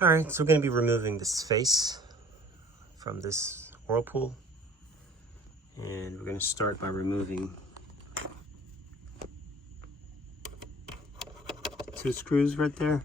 All right, so we're going to be removing this face from this whirlpool, and we're going to start by removing 2 screws right there.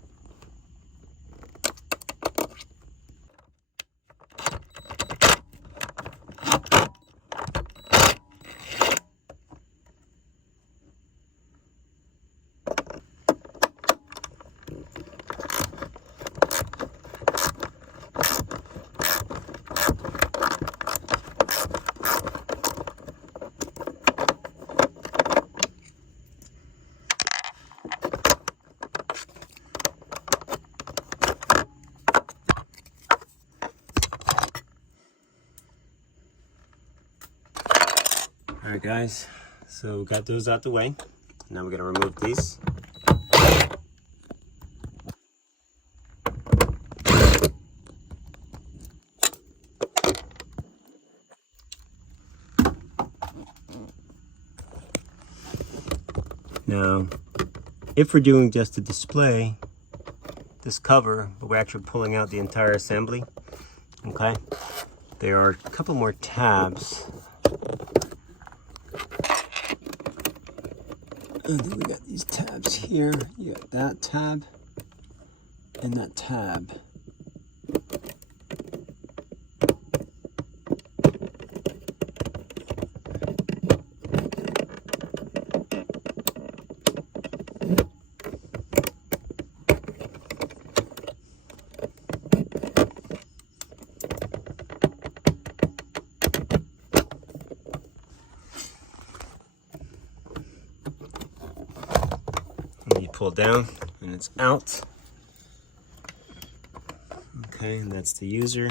All right, guys, so we got those out the way. Now we're going to remove these. Now, if we're doing just a display, this cover, but we're actually pulling out the entire assembly, okay? There are a couple more tabs. And then we got these tabs here. You got that tab and that tab. And you pull down and it's out. Okay, and that's the user.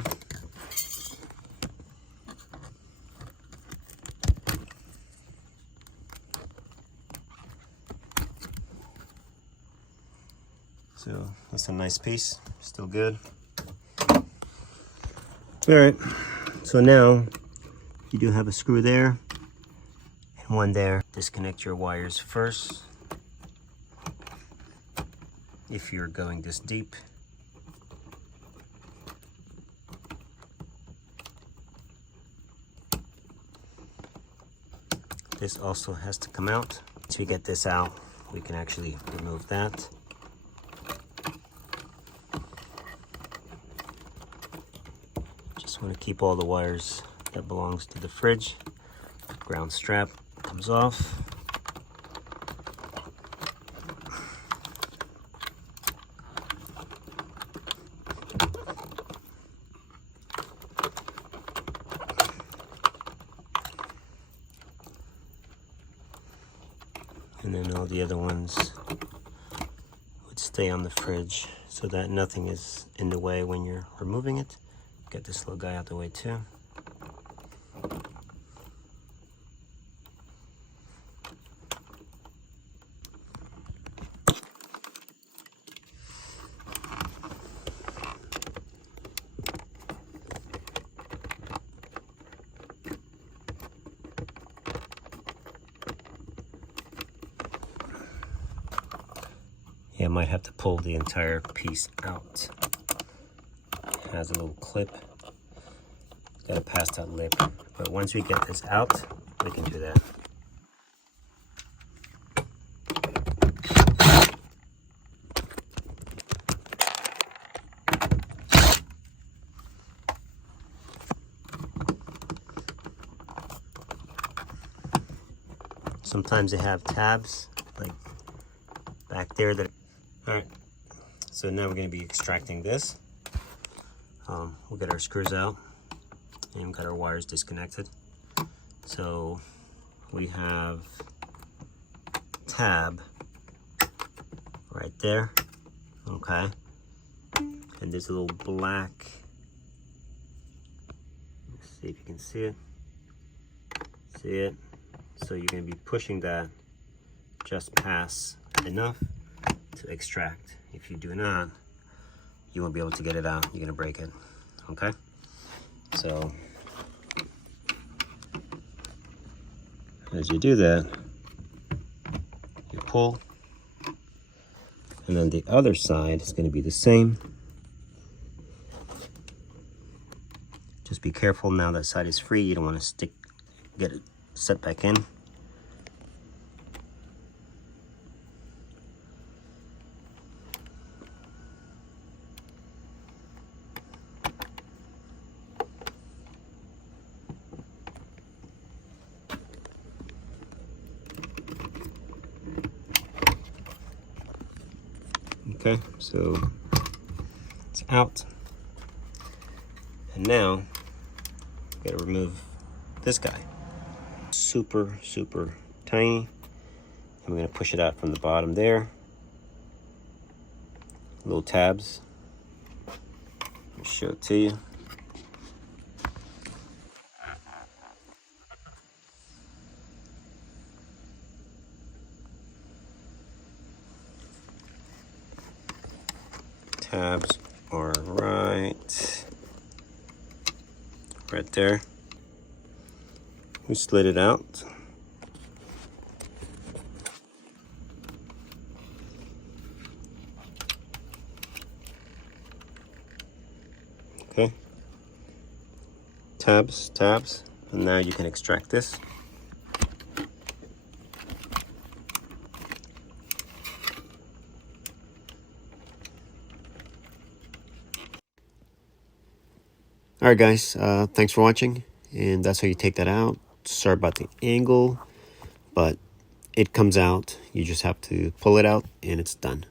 So that's a nice piece, still good. All right, so now you do have a screw there and one there. Disconnect your wires first. If you're going this deep. This also has to come out. To get this out, we can actually remove that. Just want to keep all the wires that belongs to the fridge. Ground strap comes off. And then all the other ones would stay on the fridge so that nothing is in the way when you're removing it. Get this little guy out the way too. Yeah, I might have to pull the entire piece out. It has a little clip. Gotta pass that lip. But once we get this out, we can do that. Sometimes they have tabs like back there that. All right, so now we're going to be extracting this. We'll get our screws out and we've got our wires disconnected. So we have tab right there, okay? And there's a little black, let's see if you can see it. See it? So you're going to be pushing that just past enough to extract. If you do not, you won't be able to get it out. You're gonna break it, okay? So as you do that, you pull, and then the other side is gonna be the same. Just be careful now that side is free. You don't want to get it set back in. Okay, so it's out. And now, gotta remove this guy. Super tiny. And we're gonna push it out from the bottom there. Little tabs. Let me show it to you. Tabs are right there. We slid it out. Okay. Tabs, and now you can extract this. All right, guys, thanks for watching, and that's how you take that out. Sorry about the angle, but it comes out. You just have to pull it out, and it's done.